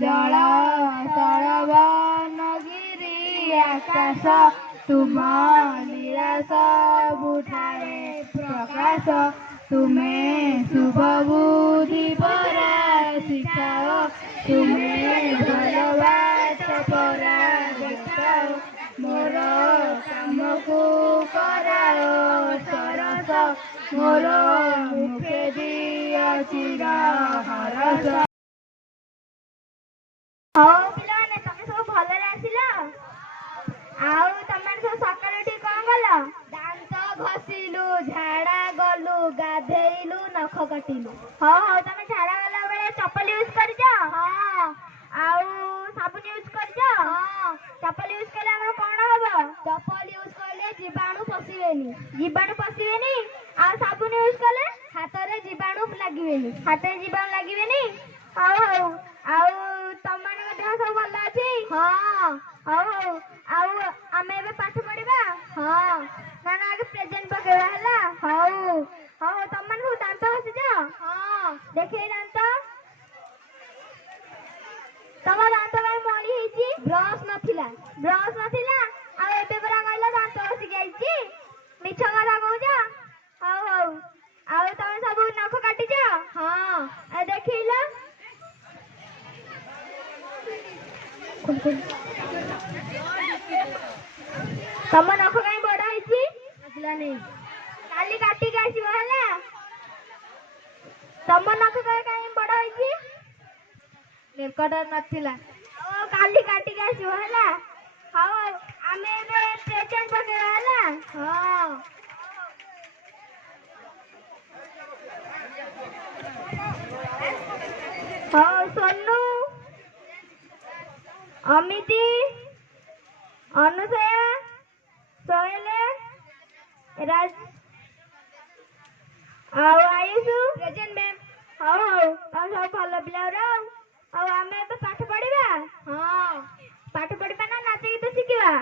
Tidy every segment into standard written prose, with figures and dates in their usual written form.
जल स्थल बनगिरी आकाश तुम लीला सबुठारे प्रकाश तुम्हें शुभ बुद्धि परा शिखाओ तुम्हें भलबात परा देखाओ मोर काम को कराओ सरस मोर मुखे दिया चिर हरस। ହଉ ପିଲାମାନେ ତମେ ସବୁ ଭଲରେ ଆସିଲ। ଆଉ ତମେ ସବୁ ସକାଳୁ ଉଠି କଣ କଲ? ଦାନ୍ତ ଘଷିଲୁ ଝାଡା ଗଲୁ ଗାଧେଇଲୁ ନଖ କାଟିଲୁ। ହଉ ତମେ ଝାଡା ଗଲା ବେଳେ ଚପଲ ୟୁଜ କରିଛ? ହଁ। ଆଉ ସାବୁନ ୟୁଜ କରିଛ? ହଁ। ଚପଲ ୟୁଜ କଲେ ଆମର କଣ ହବ? ଚପଲ ୟୁଜ କଲେ ଜୀବାଣୁ ପଶିବେନି। ଜୀବାଣୁ ପଶିବେନି। ଆଉ ସାବୁନ ୟୁଜ କଲେ ହାତରେ ଜୀବାଣୁ ଲାଗିବେନି। ହାତରେ ଜୀବାଣୁ ଲାଗିବେନି। ହଉ ଆଉ ତମମାନଙ୍କ ଦେହ ସବୁ ଭଲ ଅଛି? ହଁ। ହଉ ଆଉ ଆମେ ଏବେ ପାଠ ପଢିବା? ହଁ। ନା ଆগে ପ୍ରେଜେଣ୍ଟ ପକେଇବା ହେଲା? ହଉ ତମମାନେ ସବୁ ଦାନ୍ତ ଘଷିଛ? ହଁ। ଦେଖେଇ ଦାନ୍ତ। ତମ ଦାନ୍ତ କାଇଁ ମଳି ହେଇଛି? ବ୍ରଶ ନଥିଲା। ବ୍ରଶ ନଥିଲା? ଆଉ ଏବେ ପରା କହିଲ ଦାନ୍ତ ଘଷିକି ଆଇଛି। ମିଛ କଥା କହୁଛ। ହଉ ଆଉ ତମେ ସବୁ ନଖ କାଟିଛ? ହଁ। ଦେଖେଇଲ। ତମ ନଖ କାଇଁ ବଡ ହେଇଛି? କାଲି କାଟିକି ଆସିବ ହେଲା। ତମ ନଖ କାଇଁ ବଡ ହେଇଛି? ନିକଟ ନଥିଲା। ହଉ କାଲି କାଟିକି ଆସିବ ହେଲା। ହଉ ଆମେ ଏବେ ପ୍ରେଜେଣ୍ଟ ପକେଇବା ହେଲା। ହଁ। ହଉ ସୋନୁ ଅମିତି ଅନୁସୟା ସୋହେଲ ରାଜ ଆଉ ଆୟୁଷ ପ୍ରେଜେଣ୍ଟ ମ୍ୟାମ୍। ହଉ ତମେ ସବୁ ଭଲ ପିଲାଗୁରା। ଆଉ ଆମେ ଏବେ ପାଠ ପଢିବା? ହଁ। ପାଠ ପଢିବା ନା ନାଚ ଗୀତ ଶିଖିବା?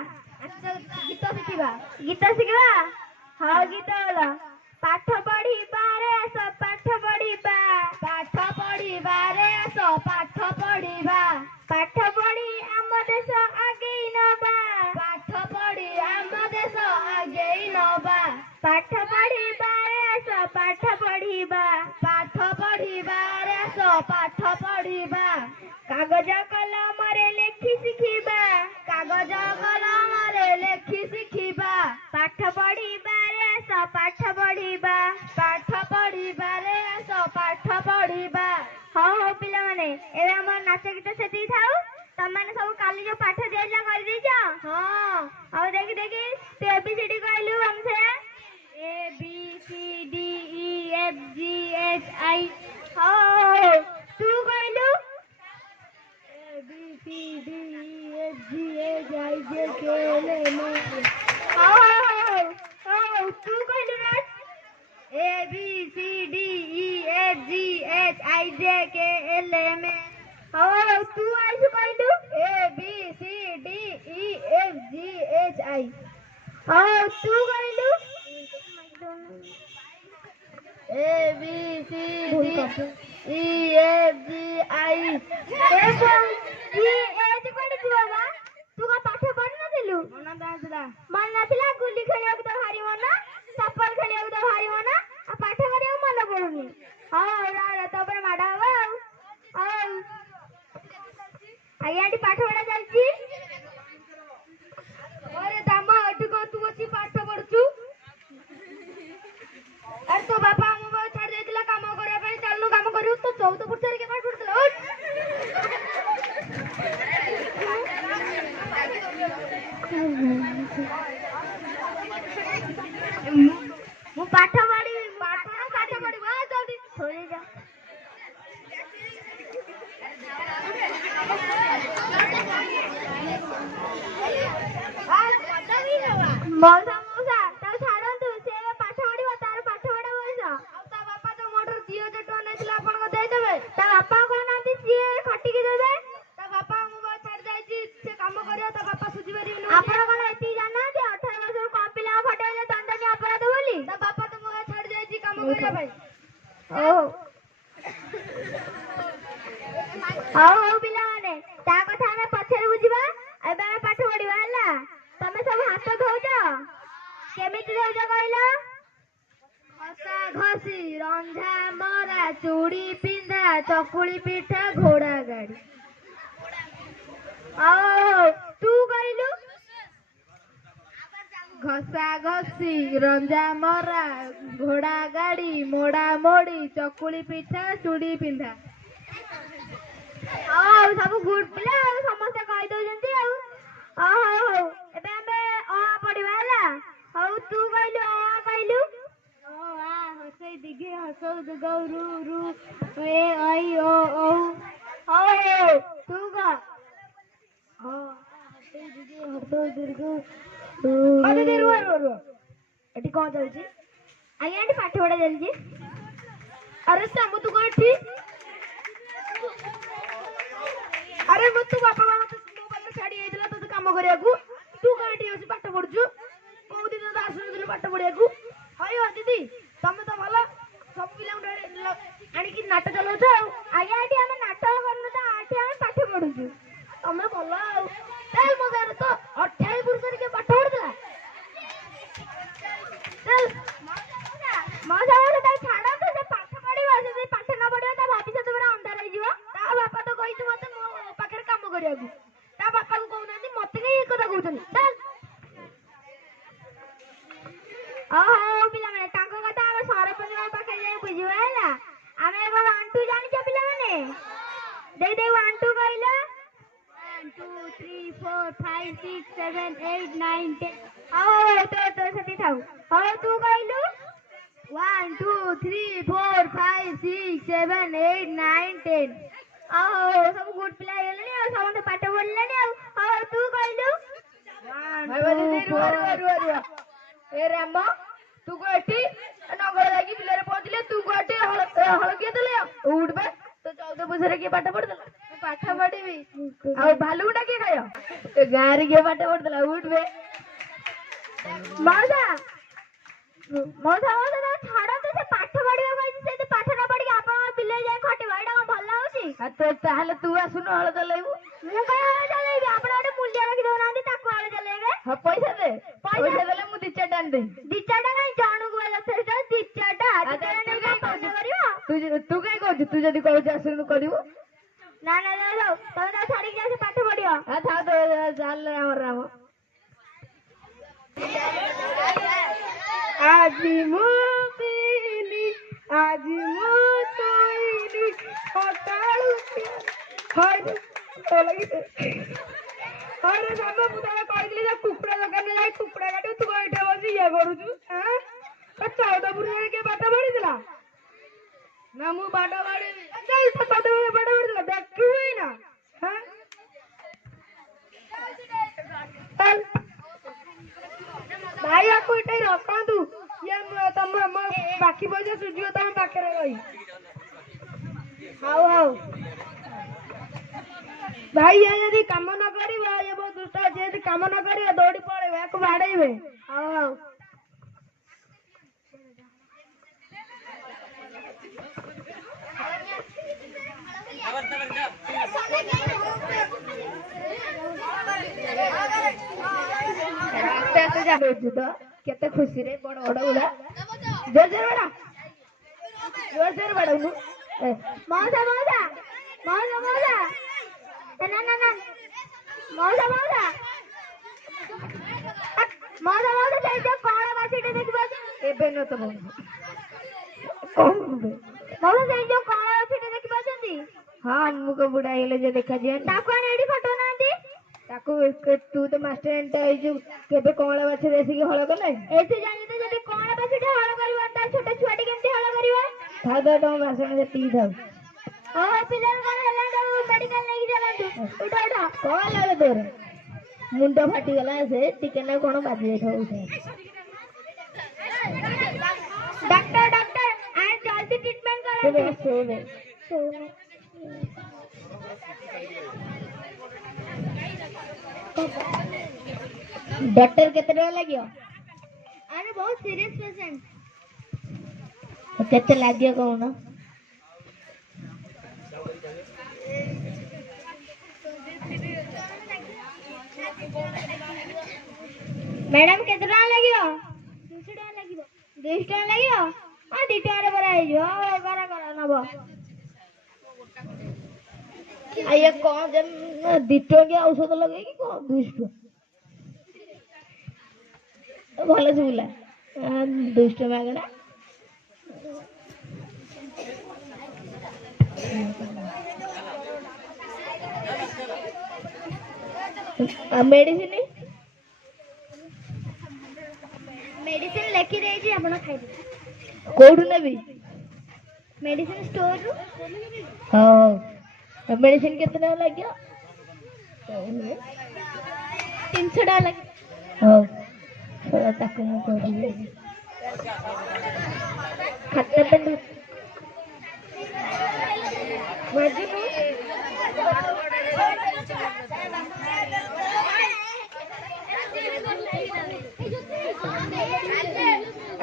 ଗୀତ ଶିଖିବା। ଗୀତ ଶିଖିବା? ହଉ ଗୀତ ବୋଲ। ପାଠ ପଢିବାରେ ଆସ ପାଠ ପଢିବା। ପାଠ ପଢିବାରେ ଆସ ପାଠ ପଢିବା। ପାଠ ପଢି ଆମ ଦେଶ ଆଗେଇ ନବା। ପାଠ ପଢି ଆମ ଦେଶ ଆଗେଇ ନବା। ପାଠ ପଢିବାରେ ଆସ ପାଠ ପଢିବା। ପାଠ ପଢିବାରେ ଆସ ପାଠ ପଢିବା। କାଗଜ କଲମରେ ଲେଖି ଶିଖିବା। କାଗଜ କଲମରେ ଲେଖି ଶିଖିବା। ପାଠ ପଢିବାରେ ଆସ ପାଠ ପଢିବା। ପାଠ ପଢିବାରେ ଆସ ପାଠ ପଢିବା। ହଉ ପିଲାମାନେ ଏବେ ଆମର ନାଚ ଗୀତ ସେତିକି ଥାଉ। ତମମାନେ ସବୁ କାଲି ଯୋଉ ପାଠ ଦିଆଯାଇଥିଲା କରିଦେଇଛ? ହଁ। ହଉ ଦେଖି ତୁ ABCD କହିଲୁ ଅନୁସୟା? ABCDEFGHI। ହଉ ତୁ କହିଲୁ? ABCDEFGHIJKLMN। ହଉ ତୁ କହିଲୁ ରାଜ? ABCDEFGHIJKLMN। ହଉ ତୁ ଆୟୁଷ କହିଲୁ? ABCDEFGHI। ହଉ ତୁ କହିଲୁ? ABCDEFGI। ତୁ କଣ ପାଠ ପଢିନଥିଲୁ? ମନ ନଥିଲା? ଗୁଲି ଖେଳିବାକୁ ତ ଭାରି ମନ, ଚପଲ ଖେଳିବାକୁ ତ ଭାରି ମନ, ଆଉ ପାଠ କରିବାକୁ ମନ ପଡୁନି। ହଉ ତୋ ଉପରେ ମାଡ ହବ ଆଉ। ଆଜ୍ଞା ଏଠି ପାଠ ପଢା ଚାଲିଛି। अरे दामा एठी को तू बसी पाठ पढुछु? अरे तो बापा मोबाइल छाड़ देथिला काम करबा पई चालनु काम करियो तो 14 फुट के पाठ पढुतला। ମୁଁ ପାଠ ପଢିବି। पाठ पढिबा जल्दी थोड़ी जा। मौसा ତାକୁ ଛାଡନ୍ତୁ। ସେ ଏବେ ପାଠ ପଢିବ। ତାର ପାଠ ପଢା ବୟସ। ଆଉ ତା ବାପା ତ ମୋଟର 2000 ଟଙ୍କା ନେଇଥିଲା ଆପଣଙ୍କ ଦେଇଦେବେ। ତା ବାପା କହୁନାହାନ୍ତି ସିଏ ଖଟିକି ଦେବେ। ତା ବାପା ମୋବାଇଲ ଛାଡି ଯାଇଛି ସେ କାମ କରିବ ତା ବାପା ସୁଝି ପାରିବେନି। ଆପଣ କଣ ଏତିକି ଜାଣିନାହାନ୍ତି 18 ବର୍ଷରୁ କମ ପିଲାଙ୍କୁ ଖଟେଇଲେ ଦଣ୍ଡନୀୟ ଅପରାଧ ବୋଲି? ତା ବାପା ତ ମୋବାଇଲ ଛାଡି ଯାଇଛି କାମ କରିବା ପାଇଁ। ହଉ ପିଲାମାନେ ପିନ୍ଧା ଚକୁଳି ପିଠା ଘୋଡ଼ା ଗାଡ଼ି। ଆଉ ତୁ କହିଲୁ? ଘଷା ଘଷି ରଞ୍ଜା ମରା ଘୋଡ଼ା ଗାଡ଼ି ମୋଡ଼ା ମୋଡ଼ି ଚକୁଳି ପିଠା ଚୁଡ଼ି ପିନ୍ଧା। ଆଉ ସବୁ ଗୁଡ୍ ପିଲା ଆଉ ସମସ୍ତେ କହିଦଉଛନ୍ତି ଆଉ। ହଉ ଏବେ ଆମେ ଅ ପଢିବା ହେଲା। ହଉ ତୁ କହିଲୁ ଅ କହିଲୁ। ହସେଇ ଦିଘେ ହସଉ ଦୁଗଉ ରୁ ରୁ ଏ ಐ ଓ ଔ। ହଉ ତୁ କହ। ହସେଇ ଦିଘେ ହସଉ ଦୀର୍ଘଉ ରୁହ। ଏଠି କଣ ଚାଲିଛି? ଆଜ୍ଞା ଏଠି ପାଠ ପଢା ଚାଲିଛି। ଆରେ ଶ୍ୟାମ ତୁ କଣ ଏଠି? ଆରେ ତୁ ବାପା ମା ମତେ ମୋବାଇଲ ଛାଡି ଯାଇଥିଲା ତୋତେ କାମ କରିବାକୁ। ତୁ କଣ ଏଠି ବସି ପାଠ ପଢୁଛୁ? କୋଉଦିନ ତ ଆସୁନଥିଲୁ ପାଠ ପଢିବାକୁ। ହଇ ଦିଦି ତମେ ତ ଭଲ ସବୁ ପିଲାଙ୍କୁ ଆଣିକି ନାଟ ଚଲାଉଛ ଆଉ। ଆଜ୍ଞା ଏଠି ଆମେ ନାଟକ କରୁନୁ ତ, ଏଠି ଆମେ ପାଠ ପଢୁଛୁ। ତମେ ଭଲ ଆଉ। ଚାଲ ମୋ ଗାଁରେ ତ ଅଠାଇ ପୁରୁଷରେ କିଏ ପାଠ ପଢୁଥିଲା? ଚାଲ ମଉସା ତାକୁ ଛାଡନ୍ତୁ, ସେ ପାଠ ପଢିବ। ସେ ଯଦି ପାଠ ନ ପଢିବ ତା ଭବିଷ୍ୟତ ପୁରା ଅନ୍ଧାର ହେଇଯିବ। ତା ବାପା ତ କହିଛି ମତେ ମୋ ପାଖରେ କାମ କରିବାକୁ। ତା ବାପାକୁ କହୁନାହାନ୍ତି, ମତେ କାହିଁ ଏ କଥା କହୁଛନ୍ତି। ଚାଲ ହଉ ପିଲାମାନେ ତାଙ୍କ କଥା ଆମେ ସରପଞ୍ଚଙ୍କ ପାଖରେ ଯାଇ ବୁଝିବା ହେଲା। ଆମେ ଏବେ 1 2 ଜାଣିଛ ପିଲାମାନେ? ଦେଇ 1 2 କହିଲ। 1 2 3 4 5 6 7 8 9 10। ହଉ ତୋ ସେଠି ଥାଉ। ହଉ ତୁ କହିଲୁ। 1 2 3 4 5 6 7 8 9 10। ହଉ ସବୁ ଗୁଡ୍ ପିଲା ହେଇଗଲେଣି ଆଉ, ସମସ୍ତେ ପାଠ ପଢିଲେଣି ଆଉ। ହଉ ତୁ କହିଲୁ। 1 2 ରୁହ। ଏ ରାମ ତୁ କଣ ଏଠି ନଗର ଯାଇକି ବିଲରେ ପହଞ୍ଚିଲେ? ତୁ କଣ ଏଠି ହଳ କିଏ ଦେଲେ? ଉଠ ବେ, ତ 14 ପୁରୁଷରେ କିଏ ପାଠ ପଢୁଥିଲା? ମୁଁ ପାଠ ପଢିବି। ଆଉ ଭାଲୁଗୁଣ୍ଡା କିଏ ଖାଇବ? ଗାଁରେ କିଏ ପାଠ ପଢୁଥିଲା? ଉଠ ବେ। ମଉସା ତାକୁ ଛାଡନ୍ତୁ, ସେ ପାଠ ପଢିବାକୁ କହିଛି। ସେ ଯଦି ପାଠ ନ ପଢିକି ଆପଣଙ୍କ ବିଲରେ ଯାଇ ଖଟିବ, ଏଇଟା କଣ ଭଲ ହଉଛି? ତାହେଲେ ତୁ ଆସୁନୁ ହଳ ଚଲେଇବୁ। ମୁଁ କାଇଁ ହଳ ଚଲେଇବି? ଆପଣ ଗୋଟେ ମୂଲିଆ ରଖି ଦଉନାହାନ୍ତି, ତାକୁ ହଳ ଚଲେଇବେ। ହଁ ପଇସା ଦେ। ପଇସା ଦେଲେ ମୁଁ 2-4ଟା ଆଣିଦେବି। 2-4ଟା କାଇଁ? ଜଣକୁ ଯଥେଷ୍ଟ। 2-4ଟା ନେଇ କାମ କରିବ। ତୁ କାଇଁ କହୁଛୁ? ତୁ ଯଦି କହୁଛୁ ଆସୁନୁ କରିବୁ। ନା ତମେ ତାକୁ ଛାଡିକି ଯାଅ, ସେ ପାଠ ପଢିବ। ଥାଉ ତ ଚାଲ ଆମର ରାମ। ଆଜି ମୁଁ ପିଇଲି ଆଜି ମୁଁ ଶୋଇଲି ସକାଳୁ ହଇରେ ସାଙ୍ଗ ମୁଁ ତତେ କହିଥିଲି ଯେ କୁକୁଡ଼ା ଦୋକାନରେ ଯାଇ କୁକୁଡ଼ା କାଟିବୁ, ତୁ ଏଇଠି ବସି ଇଏ କରୁଛୁ। 14 ପୁରୁଷରେ କିଏ ପାଠ ପଢିଥିଲା? ନା ମୁଁ ପାଠ ପଢିବି। ପାଠ ପଢିଥିଲା ଦେଖିବୁ ନା। ଭାଇ ଆକୁ ଏଠି ରଖନ୍ତୁ। ଇଏ ତମ ବାକି ପଇସା ସୁଝିବ ତମ ପାଖରେ ରହି। ହଉ ଭାଇ ଇଏ ଯଦି କାମ ନ କରିବ, ଇଏ ବହୁତ ଦୁଷ୍ଟ ଅଛି। ଯଦି କାମ ନ କରିବ ଦୌଡ଼ି ପଳେଇବେ, ୟାକୁ ବାଡେଇବେ। ହଉ ଆସ୍ତେ ଯାଉଛୁ ତ କେତେ ଖୁସିରେ ବଡ ଗୁଡା ଜୋର ବାଡଉନୁ। ମଉସା ନା ମଉସା ସେଇ ଯୋଉ କଅଁଳ ମାଛିଟେ ଦେଖିପାରୁଛନ୍ତି? ଏବେ ନ ତ ମଉସା ସେଇ ଯୋଉ କଅଁଳ ମାଛିଟେ ଦେଖିପାରୁଛନ୍ତି? ହଁ ମୁଁ କ ବୁଢା ହେଇଗଲେ ଯେ ଦେଖାଯିବନି। ତାକୁ ଆଣି ଏଠି ଖଟଉନାହାନ୍ତି। ତାକୁ ତୁ ତ ମାଷ୍ଟର ଏଇ ଯୋଉ କେବେ କଅଁଳ ବାଛରେ ଆସିକି ହଳ କଲେ? ଏଠି ଜାଣି ତ ଯଦି କଅଁଳ ମାଛିଟେ ହଳ କରିବ, ତା ଛୋଟ ଛୁଆଟି କେମିତି ହଳ କରିବ? ଥାଉ ତମ ଭାଷଣ ଯେତିକି ଥାଉ। ପିଲାର କଣ ହେଲା? ତାକୁ ମେଡିକାଲ ନେଇକି ଚାଲନ୍ତୁ। ଉଠ। କଣ ହେଲା ତୋର? ମୁଣ୍ଡ ଫାଟିଗଲା, ସେ ଟିକେ ନା କଣ ବାଜି ଯାଇଥିବ। ଡକ୍ଟର ଜଲ୍ଦି ଟ୍ରିଟମେଣ୍ଟ କରନ୍ତୁ। ଡକ୍ଟର କେତେ ଟଙ୍କା ଲାଗିବ? ଆରେ ବହୁତ ସିରିୟସ୍ ପେସେଣ୍ଟ। କେତେ ଲାଗିବ କହୁନ? ମ୍ୟାଡାମ କେତେ ଟଙ୍କା ଲାଗିବ? 200 ଟଙ୍କା ଲାଗିବ। 200 ଟଙ୍କା ଲାଗିବ? 2 ଟଙ୍କାରେ ପରା ହେଇଯିବ। 11 କର ନବ। ये कौन जब 2 टंकिया औषध लगे कि कौन 2 भल शुला 2 मागଣା मेडिसिन मेडिसिन लेखि देछि आपण खाइबे कोठु नेबी मेडिसिन स्टोर रु हां मेडिसिन कितना लगे 300 टका लगे हां ताको मु करी खाते पे मजनू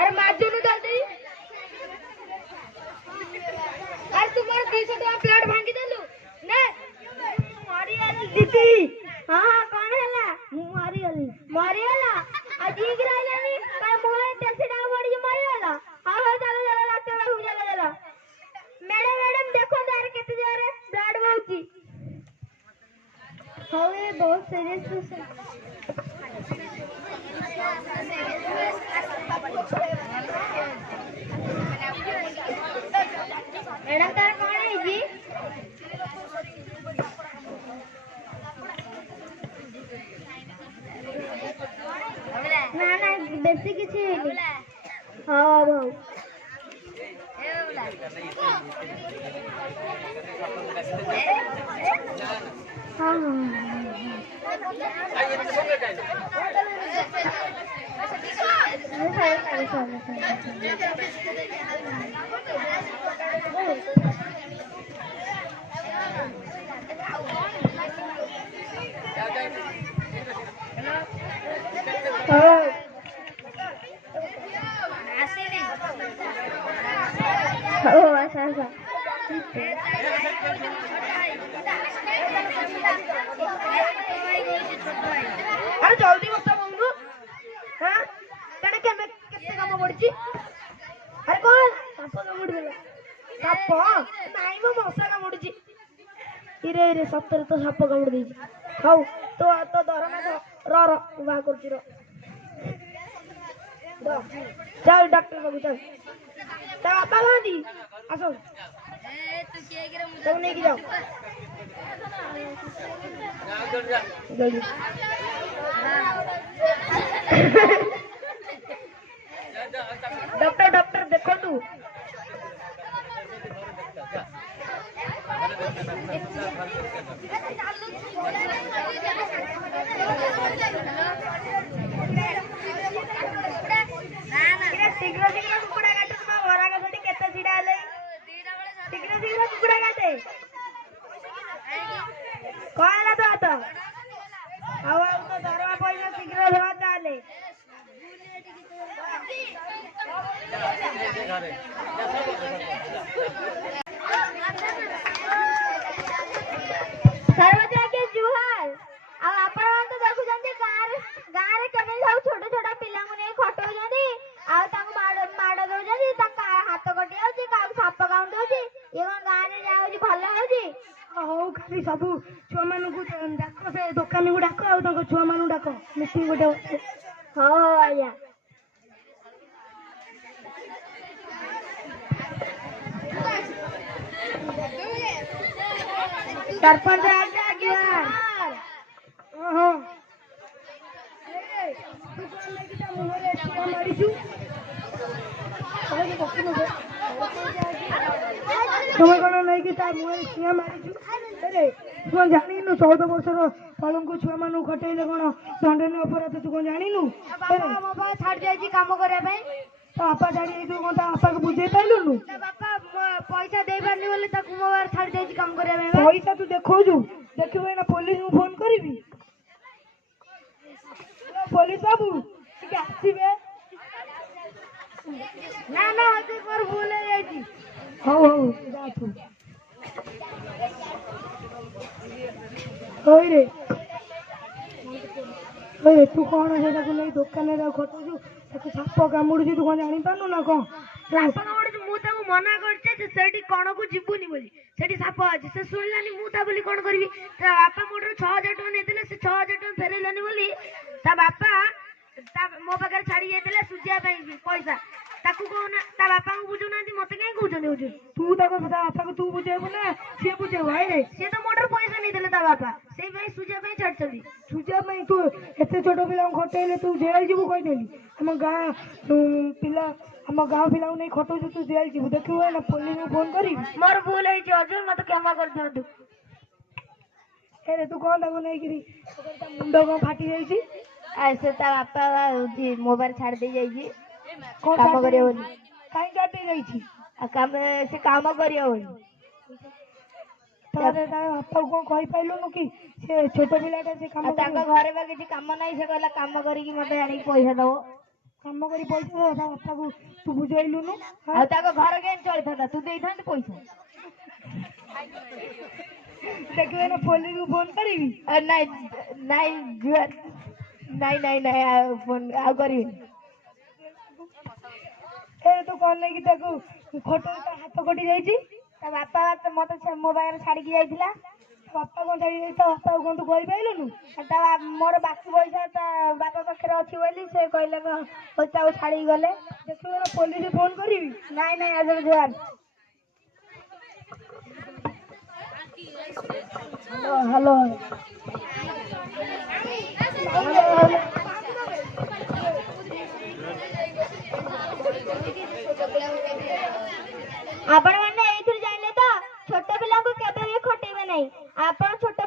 अरे माजनू जल्दी अरे तुम्हारा 200 टका प्लेट भांगी देलु ने मारी आली दीदी हां कोन हला मारी आली मरियला आज ही गिराइलानी काय मोहे टेंशन आ पड़ी मरियला हां चलो चलो डॉक्टर बाबू चलो चलो मैडम देखो यार कितने जोर है ब्लड बहुची होवे बहुत सीरियस मैडम तार कौन है जी ना ना बेसी किसी नहीं हाँ भाऊ हाँ अरे जल्दी बता बंधु हां तने केते काम पड़ची अरे कौन साप कामुड़ देला साप नाई मो मशा कामुड़ी इरे इरे सप्तर तो साप कामुड़ देजी हाउ तो तो दरमा रो रो बा करची रो चल डॉक्टर बाबू चल ता बाबा गांधी आसो तू नहीं की जाओ जल्दी डॉक्टर देखो तू शीघ्र शीघ्र कुकुड़ा काटे तुम घरा का छोटी केते छिड़ा ले शीघ्र शीघ्र कुकुड़ा काटे कहला तो आता आव तो दरवा पैसा शीघ्र धवा चाले सर्वत्र के जुहार अब आपण तो देखु जंती गां रे केमे सब छोट छोट पिला मुने खटो जंती आ ताको माड दो जंती ता हाथ कटि आउची का साप काउंट होची ये कोन गां रे जाउची भल होची हो खाली सब छुआ मान को डाक से दुकान को डाक आ छुआ मान डाक मीटिंग गोटे हो आया सरपंच आगे आगे हां तू कोन लगी ता मुहरे छुआ मारिछु तुम कोन नहीं कि ता मुहरे छुआ मारिछु अरे तू जानिनु 14 वर्षर फलंको छुआ मानु खटेले कोन दंडनीय अपराध तू कोन जानिनु बाबा बाबा छाड़ जाई काम करे भाई तो आपा जानी तू कोन ता आपा को बुझे पाइलुनु बापा पैसा दे पारनी बोले ताकू मोबाइल छाड़ जाई काम करे भाई पैसा तू देखोजु देखिबे ना पुलिस को फोन करबी पुलिस बाबू ठीक आसीबे ना ना होते पर भूल है जाई हो जा तू होय रे ओए तू कौन है ताको नहीं दुकान रे खटोजु ताको साप कामुड़ी तू कोन जानि पानु ना कोन साप कामुड़ी मु ताको मना करछे जे सेठी कोन को जिबुनी बोली सेठी ସାପ ଅଛି ସେ ଶୁଣିଲାନି ମୁଁ ତା ବୋଲି କଣ କରିବି ତା ବାପା ମୋ ଠାରୁ 6,000 ଟଙ୍କା ନେଇଥିଲେ ସେ 6,000 ଟଙ୍କା ଫେରେଇଲାନି ବୋଲି ତା ବାପା ମୋ ପାଖରେ ଛାଡି ଯାଇଥିଲେ ସୁଝିବା ପାଇଁ ପଇସା ତାକୁ କହୁନା ତା ବାପାଙ୍କୁ ବୁଝୁନାହାନ୍ତି ମତେ କାହିଁ କହୁଛନ୍ତି ତୁ ତା ବାପାକୁ ତୁ ବୁଝେଇବୁ ନା ସିଏ ବୁଝେଇବ ଭାଇ ସିଏ ତ ମୋ ଠାରୁ ପଇସା ନେଇଥିଲେ ତା ବାପା ସେଇ ପାଇଁ ସୁଝିବା ପାଇଁ ଛାଡିଛନ୍ତି ସୁଝିବା ପାଇଁ ତୁ ଏତେ ଛୋଟ ପିଲାଙ୍କୁ ଖଟେଇଲେ ତୁ ଜେଲ ଯିବୁ କହିଦେଲି ଆମ ଗାଁ ପିଲା ଆମ ଗାଁ ପିଲାଙ୍କୁ ନେଇ ଖଟଉଛୁ ତୁ ଜେଲ ଯିବୁ ଦେଖିବୁ ନା ପୋଲିସକୁ ଫୋନ କରିବି ମୋର ଭୁଲ ହେଇଛି ହଜୁର ମତେ କ୍ଷମା କରିଦିଅନ୍ତୁ ହେଲେ ତୁ କଣ ତାକୁ ନେଇକିରି ତା ମୁଣ୍ଡ କଣ ଫାଟି ଯାଇଛି ସେ ତା ବାପା ମୋବାଇଲ ଛାଡି ଦେଇ ଯାଇଛି କଣ କାମ କରିବ ବୋଲି କାହିଁ କାଟି ଯାଇଛି ସେ କାମ କରିବ ବୋଲି ତାପରେ ତା ବାପାକୁ କଣ କହିପାରିଲୁନୁ କି ସେ ଛୋଟ ପିଲାଟା ସେ କାମ ତାଙ୍କ ଘରେ ବା କିଛି କାମ ନାହିଁ ସେ କହିଲା କାମ କରିକି ମତେ ଆଣିକି ପଇସା ଦବ କାମ କରି ପଇସା ଦବ ତା ବାପାକୁ ତୁ ବୁଝେଇଲୁନୁ ଆଉ ତାଙ୍କ ଘର କେମିତି ଚଳିଥାନ୍ତା ତୁ ଦେଇଥାନ୍ତି ପଇସା ଦେଖିବେ ନା ପୋଲିସକୁ ଫୋନ କରିବି ନାଇଁ ଆଉ କରିବିନି ତୁ କଣ ନେଇକି ତାକୁ ଖଟରେ ତା ହାତ କଟି ଯାଇଛି ତା ବାପା ମତେ ମୋ ପାଖରେ ଛାଡିକି ଯାଇଥିଲା ବାପା କଣ ଛାଡି ଯାଇଛି ତା ବାପାକୁ କଣ ତୁ କହିପାରିଲୁନୁ ମୋର ବାକି ପଇସା ତା ବାପା ପାଖରେ ଅଛି ବୋଲି ସେ କହିଲେ ତାକୁ ଛାଡିକି ଗଲେ ଦେଖିବୁ ନା ପୋଲିସ ଫୋନ କରିବି ନାଇଁ ଆଜର ଜୁଆର ହ୍ୟାଲୋ ଆପଣ ମାନେ ଏଇଥିରୁ ଜାଣିଲେ ତ ଛୋଟ ପିଲାଙ୍କୁ କେବେ ବି ଖଟେଇବେ ନାହିଁ ଆପଣ ଛୋଟ